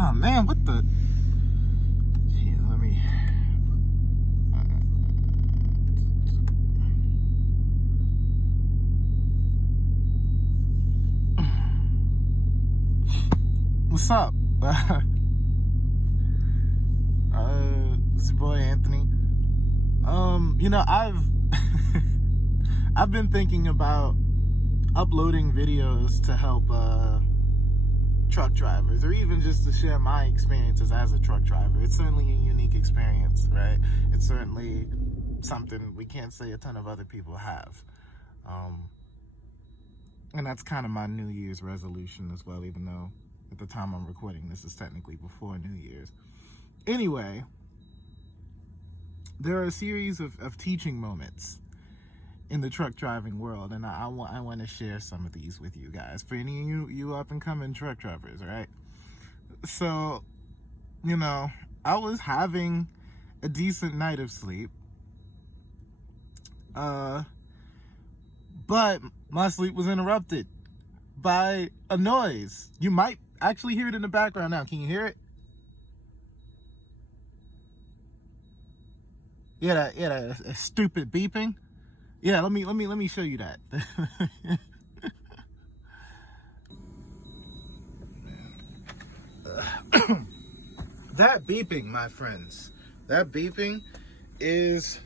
Oh man, what the? Here, let me. What's up? This is your boy Anthony. I've I've been thinking about uploading videos to help truck drivers, or even just to share my experiences as a truck driver. It's certainly a unique experience, right? It's certainly something we can't say a ton of other people have. And that's kind of my New Year's resolution as well, even though at the time I'm recording this is technically before New Year's. Anyway, there are a series of teaching moments in the truck driving world, and I want to share some of these with you guys, for any of you up and coming truck drivers, all right? So, I was having a decent night of sleep, but my sleep was interrupted by a noise. You might actually hear it in the background now. Can you hear it? Yeah, that stupid beeping. Yeah, let me show you that. That beeping, my friends, that beeping is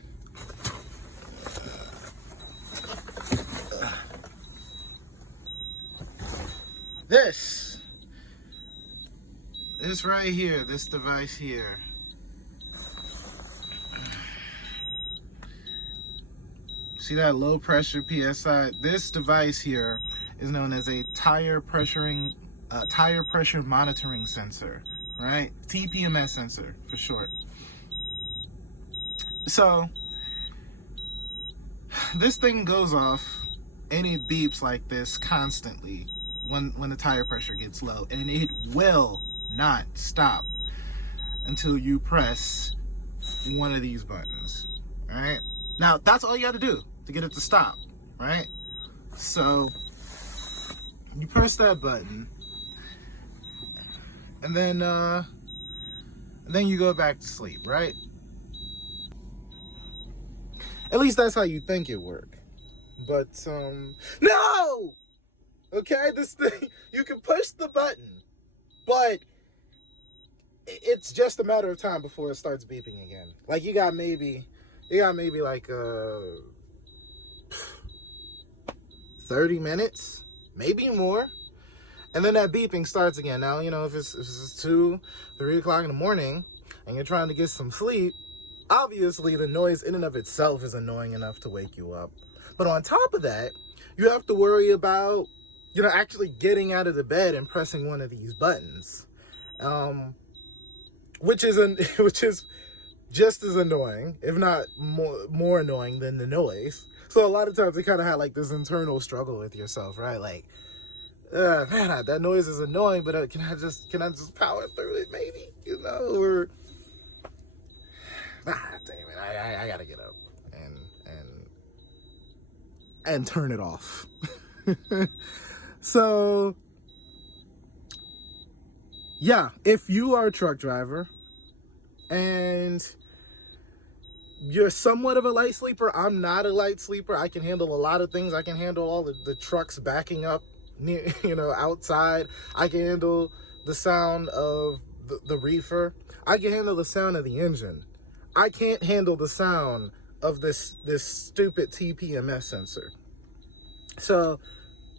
this right here, this device here. See that low pressure PSI? This device here is known as a tire pressure monitoring sensor, right? TPMS sensor for short. So this thing goes off and it beeps like this constantly when the tire pressure gets low, and it will not stop until you press one of these buttons. All right, now that's all you got to do to get it to stop, right? So you press that button, and then you go back to sleep, right? At least that's how you think it works. But no! Okay, this thing, you can push the button, but it's just a matter of time before it starts beeping again. Like you got maybe like 30 minutes, maybe more, and then that beeping starts again. Now, if it's 2, 3 o'clock in the morning and you're trying to get some sleep, obviously the noise in and of itself is annoying enough to wake you up. But on top of that, you have to worry about, actually getting out of the bed and pressing one of these buttons, which is just as annoying, if not more annoying than the noise. So a lot of times you kind of have like this internal struggle with yourself, right? Like, man, that noise is annoying, but can I just power through it, maybe? Or damn it, I gotta get up and turn it off. So yeah, if you are a truck driver and you're somewhat of a light sleeper, I'm not a light sleeper. I can handle a lot of things. I can handle all the trucks backing up near, outside. I can handle the sound of the reefer. I can handle the sound of the engine. I can't handle the sound of this stupid TPMS sensor. So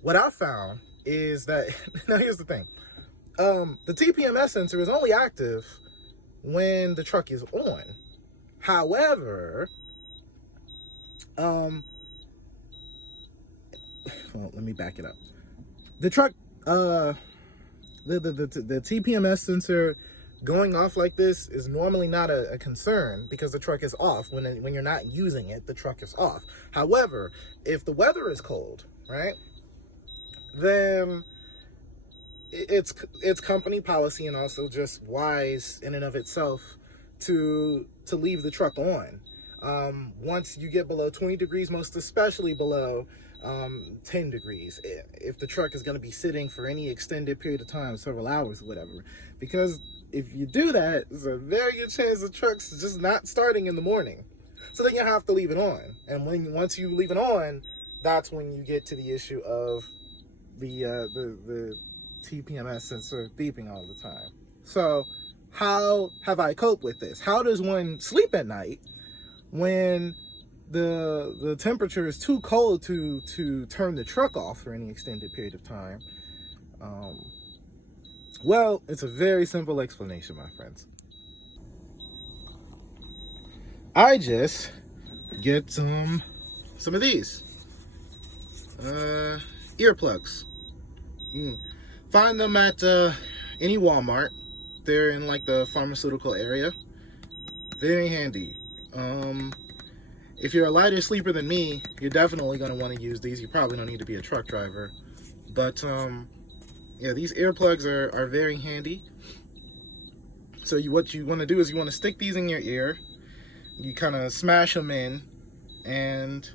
what I found is that, now here's the thing. The TPMS sensor is only active when the truck is on. However, well, let me back it up. The truck, the TPMS sensor going off like this is normally not a concern, because the truck is off. When you're not using it, the truck is off. However, if the weather is cold, right, then it's company policy, and also just wise in and of itself, to leave the truck on. Once you get below 20 degrees, most especially below 10 degrees if the truck is going to be sitting for any extended period of time, several hours or whatever. Because if you do that, there's a very good chance the truck's just not starting in the morning. So then you have to leave it on. And once you leave it on, that's when you get to the issue of the TPMS sensor beeping all the time. So how have I coped with this? How does one sleep at night when the temperature is too cold to turn the truck off for any extended period of time? Well, it's a very simple explanation, my friends. I just get some of these earplugs. You can find them at any Walmart. They're in like the pharmaceutical area. Very handy. If you're a lighter sleeper than me, you're definitely going to want to use these. You probably don't need to be a truck driver. But yeah, these earplugs are very handy. So what you want to do is you want to stick these in your ear. You kind of smash them in, and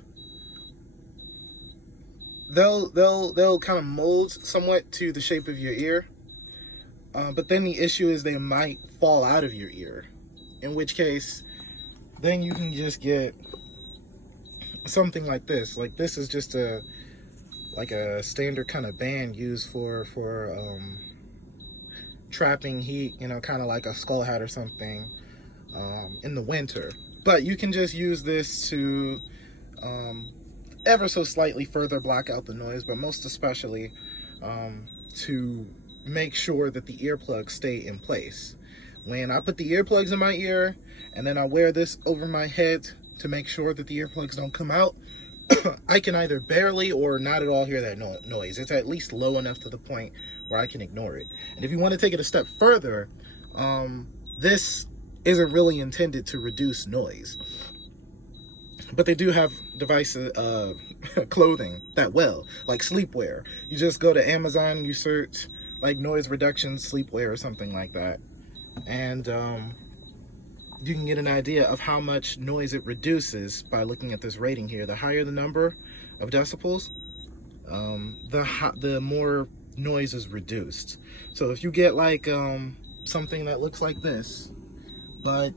they'll kind of mold somewhat to the shape of your ear. But then the issue is they might fall out of your ear, in which case then you can just get something like this. Like this is just a standard kind of band used for trapping heat, you know, kind of like a skull hat or something in the winter. But you can just use this to ever so slightly further block out the noise, but most especially to make sure that the earplugs stay in place. When I put the earplugs in my ear and then I wear this over my head to make sure that the earplugs don't come out, I can either barely or not at all hear that noise. It's at least low enough to the point where I can ignore it. And if you want to take it a step further, this isn't really intended to reduce noise. But they do have devices, clothing that will, like sleepwear. You just go to Amazon and you search like noise reduction sleepwear or something like that. And you can get an idea of how much noise it reduces by looking at this rating here. The higher the number of decibels, the more noise is reduced. So if you get like something that looks like this, but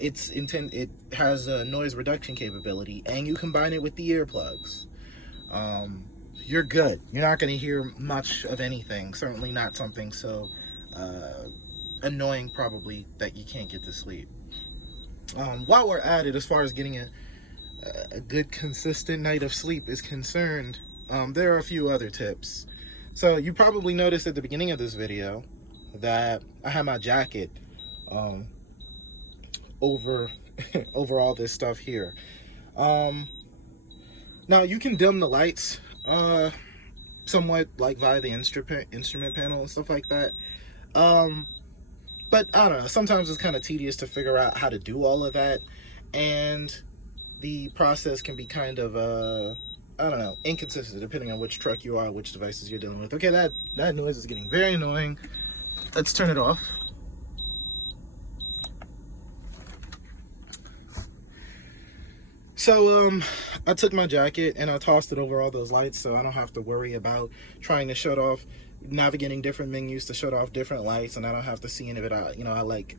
it has a noise reduction capability, and you combine it with the earplugs, you're good. You're not going to hear much of anything. Certainly not something so annoying probably that you can't get to sleep. While we're at it, as far as getting a good consistent night of sleep is concerned, there are a few other tips. So you probably noticed at the beginning of this video that I have my jacket over all this stuff here. Now you can dim the lights somewhat, like via the instrument panel and stuff like that. But I don't know, sometimes it's kind of tedious to figure out how to do all of that, and the process can be kind of I don't know, inconsistent depending on which truck you are, which devices you're dealing with. Okay, that noise is getting very annoying. Let's turn it off. So I took my jacket and I tossed it over all those lights, so I don't have to worry about trying to shut off, navigating different menus to shut off different lights, and I don't have to see any of it. You know, I like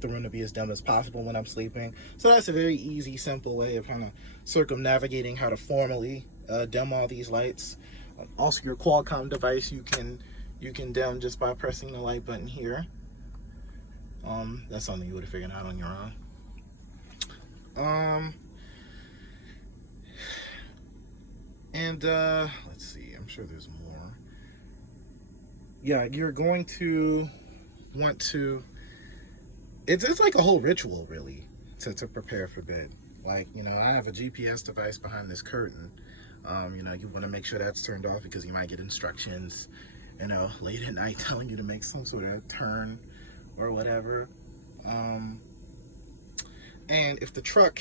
the room to be as dim as possible when I'm sleeping. So that's a very easy, simple way of kind of circumnavigating how to formally dim all these lights. Also, your Qualcomm device, you can dim just by pressing the light button here. That's something you would have figured out on your own. And let's see, I'm sure there's more. Yeah, you're going to want to, it's like a whole ritual really to prepare for bed. Like, you know, I have a GPS device behind this curtain. You know, you want to make sure that's turned off because you might get instructions, you know, late at night telling you to make some sort of turn or whatever. And if the truck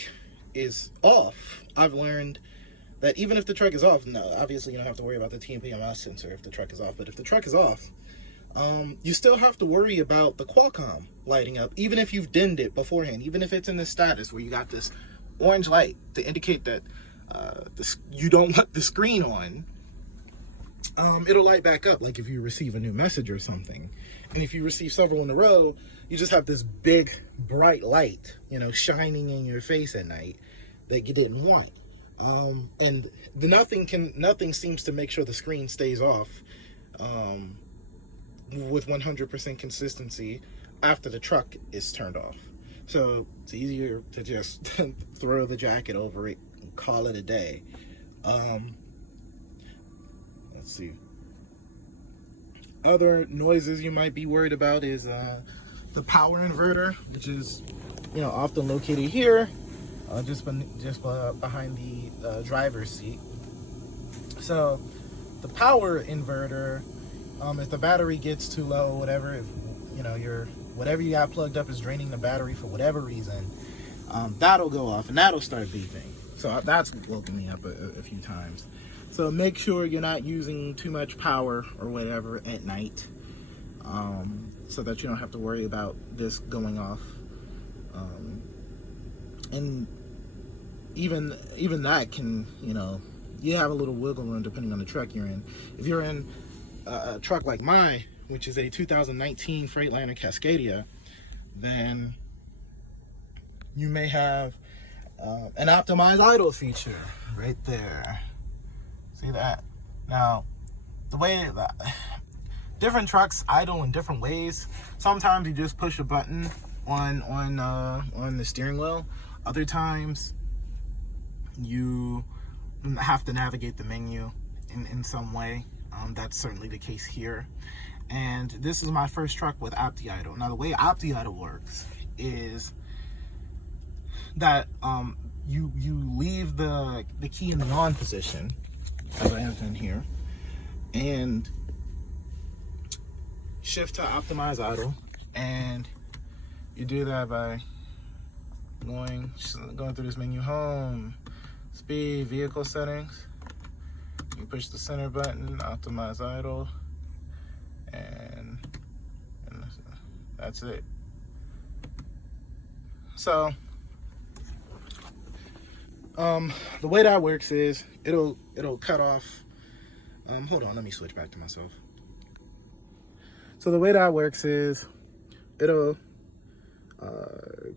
is off, I've learned that even if the truck is off, no, obviously you don't have to worry about the TPMS sensor if the truck is off, but if the truck is off, you still have to worry about the Qualcomm lighting up, even if you've dimmed it beforehand, even if it's in this status where you got this orange light to indicate that you don't want the screen on, it'll light back up, like if you receive a new message or something. And if you receive several in a row, you just have this big bright light, shining in your face at night that you didn't want. And nothing seems to make sure the screen stays off with 100% consistency after the truck is turned off. So it's easier to just throw the jacket over it and call it a day. Let's see. Other noises you might be worried about is the power inverter, which is often located here, just behind the driver's seat. So the power inverter, if the battery gets too low, whatever, if whatever you got plugged up is draining the battery for whatever reason, that'll go off and that'll start beeping. So that's woken me up a few times. So make sure you're not using too much power or whatever at night, so that you don't have to worry about this going off. And even that can, you have a little wiggle room depending on the truck you're in. If you're in a truck like mine, which is a 2019 Freightliner Cascadia, then you may have an optimized idle feature right there. See that? Now, the way that different trucks idle in different ways. Sometimes you just push a button on the steering wheel. Other times you have to navigate the menu in some way. That's certainly the case here. And this is my first truck with OptiIdle. Now, the way OptiIdle works is that you leave the key in the on position, as I have done here, and shift to optimize idle, and you do that by going through this menu: home, speed, vehicle settings. You push the center button, optimize idle, and that's it. So the way that works is it'll cut off. Hold on, let me switch back to myself. So the way that works is it'll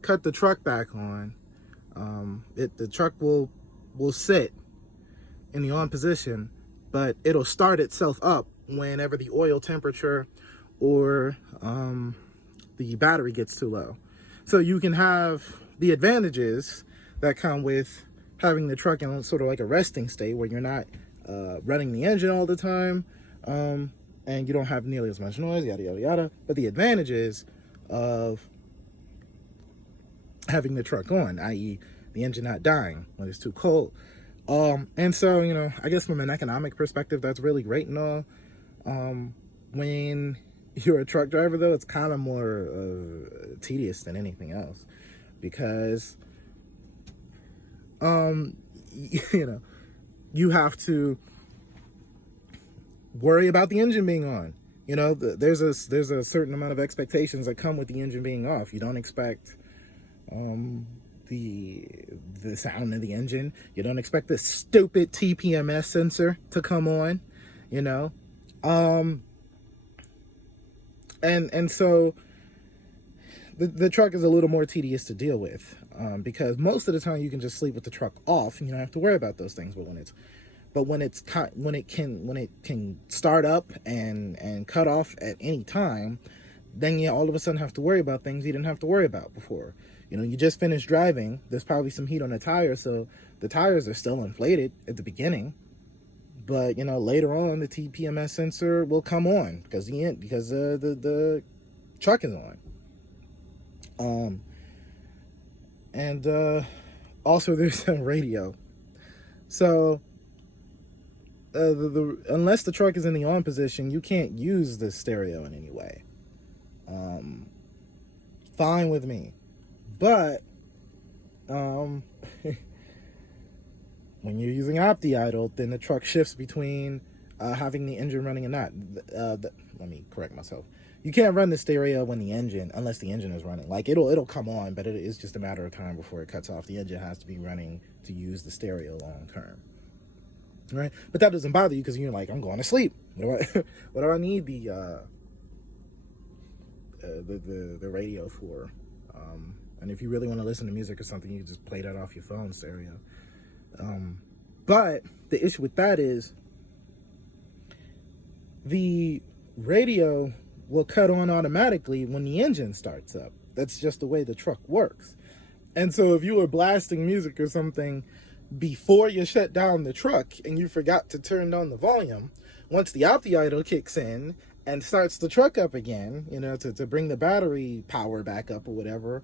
cut the truck back on. The truck will sit in the on position, but it'll start itself up whenever the oil temperature or the battery gets too low. So you can have the advantages that come with having the truck in sort of like a resting state where you're not running the engine all the time, and you don't have nearly as much noise, yada, yada, yada. But the advantages of having the truck on, i.e. the engine not dying when it's too cold. And so, I guess from an economic perspective, that's really great and all. When you're a truck driver, though, it's kind of more tedious than anything else, because you have to worry about the engine being on. There's a certain amount of expectations that come with the engine being off. You don't expect the sound of the engine. You don't expect the stupid TPMS sensor to come on, and so the truck is a little more tedious to deal with, because most of the time you can just sleep with the truck off and you don't have to worry about those things. But when it can start up and cut off at any time, then you all of a sudden have to worry about things you didn't have to worry about before. You just finished driving. There's probably some heat on the tires, so the tires are still inflated at the beginning. But later on, the TPMS sensor will come on because the truck is on. And also there's a radio. So unless the truck is in the on position, you can't use the stereo in any way. Fine with me. But when you're using OptiIdle, then the truck shifts between having the engine running or not. Let me correct myself. You can't run the stereo unless the engine is running. Like it'll come on, but it's just a matter of time before it cuts off. The engine has to be running to use the stereo long term, right? But that doesn't bother you because you're like, I'm going to sleep. What do I need the radio for? And if you really want to listen to music or something, you just play that off your phone stereo. But the issue with that is the radio will cut on automatically when the engine starts up. That's just the way the truck works. And so if you were blasting music or something before you shut down the truck and you forgot to turn down the volume, once the OptiIdle kicks in and starts the truck up again, to bring the battery power back up or whatever,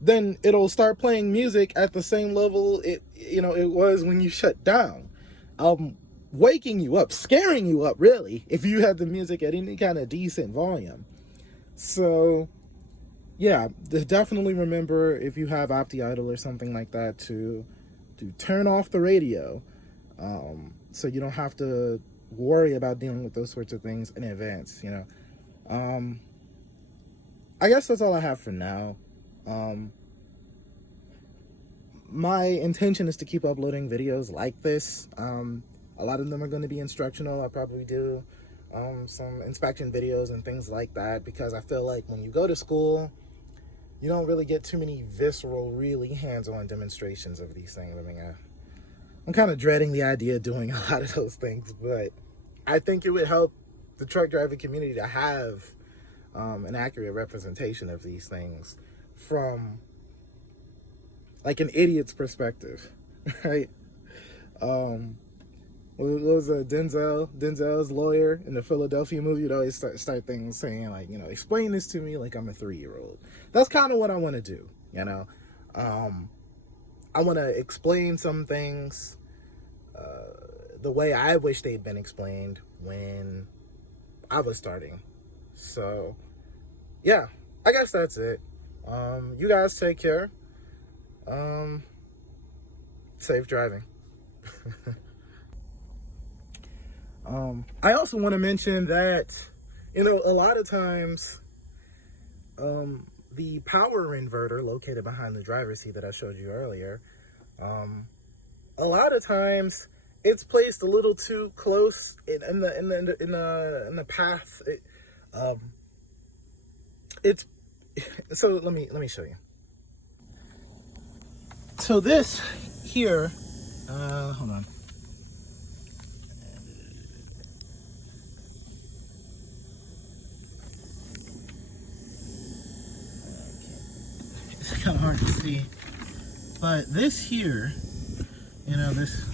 then it'll start playing music at the same level it was when you shut down. Waking you up, scaring you up, really, if you have the music at any kind of decent volume. So, yeah, definitely remember if you have OptiIdle or something like that to turn off the radio, so you don't have to worry about dealing with those sorts of things in advance. I guess that's all I have for now. My intention is to keep uploading videos like this. A lot of them are going to be instructional. I'll probably do some inspection videos and things like that, because I feel like when you go to school, you don't really get too many visceral, really hands-on demonstrations of these things. I mean, I'm kind of dreading the idea of doing a lot of those things, but I think it would help the truck driving community to have an accurate representation of these things from like an idiot's perspective, right? What was Denzel's lawyer in the Philadelphia movie? You'd always start things saying like, explain this to me like I'm a 3-year-old. That's kind of what I want to do, I want to explain some things the way I wish they'd been explained when I was starting. So, yeah, I guess that's it. You guys take care. Safe driving. I also want to mention that, a lot of times, the power inverter located behind the driver's seat that I showed you earlier, a lot of times it's placed a little too close in the path. It's so let me show you. So this here, hold on. It's kind of hard to see, but this here, this.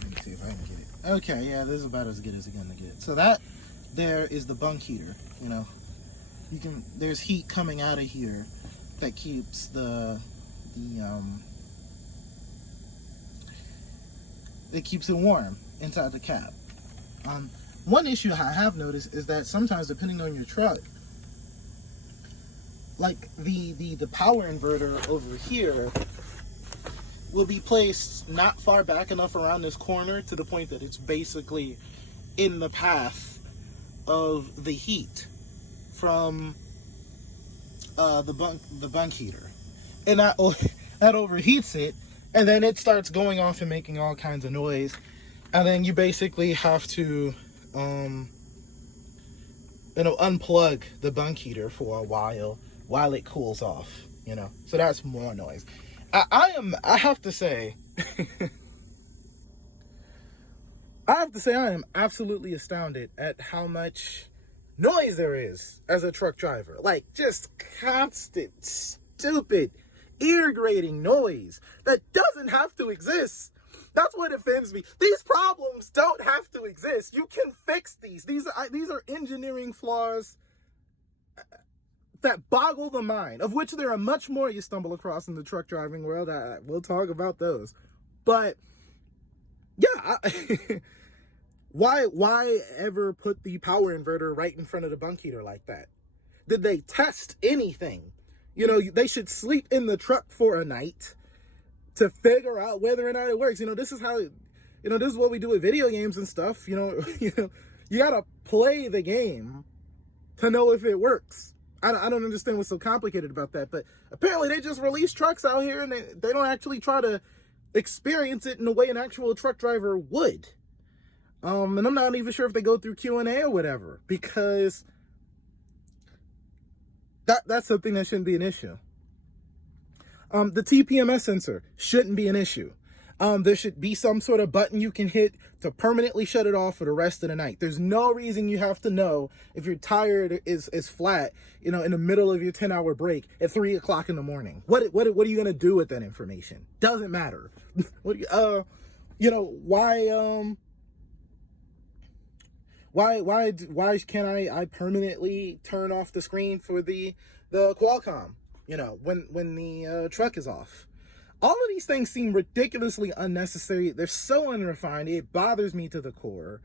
Let me see if I can get it. Okay, yeah, this is about as good as it's gonna get. So that there is the bunk heater. There's heat coming out of here that keeps it keeps it warm inside the cab. One issue I have noticed is that sometimes, depending on your truck, like the power inverter over here will be placed not far back enough around this corner to the point that it's basically in the path of the heat from the bunk heater, and that overheats it, and then it starts going off and making all kinds of noise, and then you basically have to unplug the bunk heater for a while it cools off, so that's more noise. I have to say I am absolutely astounded at how much noise there is as a truck driver. Like, just constant, stupid, ear-grating noise that doesn't have to exist. That's what offends me. These problems don't have to exist. You can fix these. These are engineering flaws that boggle the mind, of which there are much more you stumble across in the truck driving world. We'll talk about those. But, yeah, why ever put the power inverter right in front of the bunk heater like that? Did they test anything? They should sleep in the truck for a night, to figure out whether or not it works. This is how, this is what we do with video games and stuff. You gotta play the game to know if it works. I don't understand what's so complicated about that, but apparently they just release trucks out here and they don't actually try to experience it in the way an actual truck driver would. And I'm not even sure if they go through Q&A or whatever, because that's something that shouldn't be an issue. The TPMS sensor shouldn't be an issue. There should be some sort of button you can hit to permanently shut it off for the rest of the night. There's no reason you have to know if your tire is flat, in the middle of your 10-hour break at 3 o'clock in the morning. What are you gonna do with that information? Doesn't matter. Why can't I permanently turn off the screen for the Qualcomm, when the truck is off? All of these things seem ridiculously unnecessary. They're so unrefined. It bothers me to the core.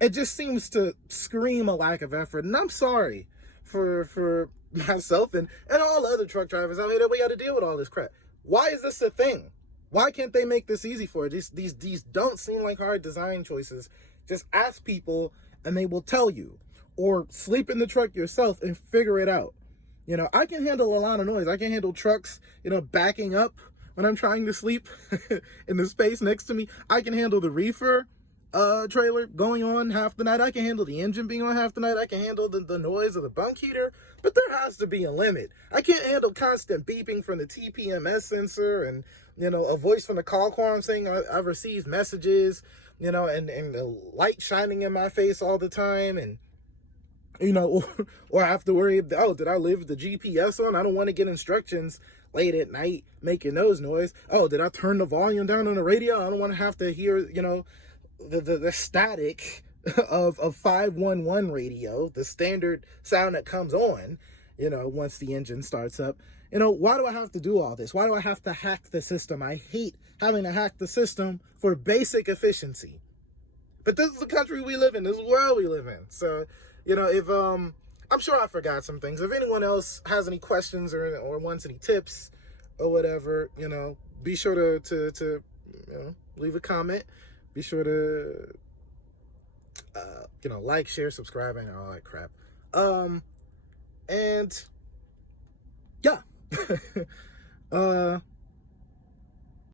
It just seems to scream a lack of effort. And I'm sorry for myself and all other truck drivers out here that we got to deal with all this crap. Why is this a thing? Why can't they make this easy for it? These don't seem like hard design choices. Just ask people and they will tell you. Or sleep in the truck yourself and figure it out. I can handle a lot of noise. I can handle trucks, backing up when I'm trying to sleep in the space next to me. I can handle the reefer trailer going on half the night. I can handle the engine being on half the night. I can handle the noise of the bunk heater, but there has to be a limit. I can't handle constant beeping from the TPMS sensor and, a voice from the Qualcomm saying I've received messages, and the light shining in my face all the time. And, or I have to worry, did I leave the GPS on? I don't want to get instructions late at night making those noise. Did I turn the volume down on the radio? I don't want to have to hear, the static of 511 radio, the standard sound that comes on, once the engine starts up. Why do I have to do all this? Why do I have to hack the system? I hate having to hack the system for basic efficiency. But this is the country we live in. This is the world we live in. So, if I'm sure I forgot some things. If anyone else has any questions or wants any tips or whatever, be sure to leave a comment. Be sure to like, share, subscribe, and all that crap. And yeah.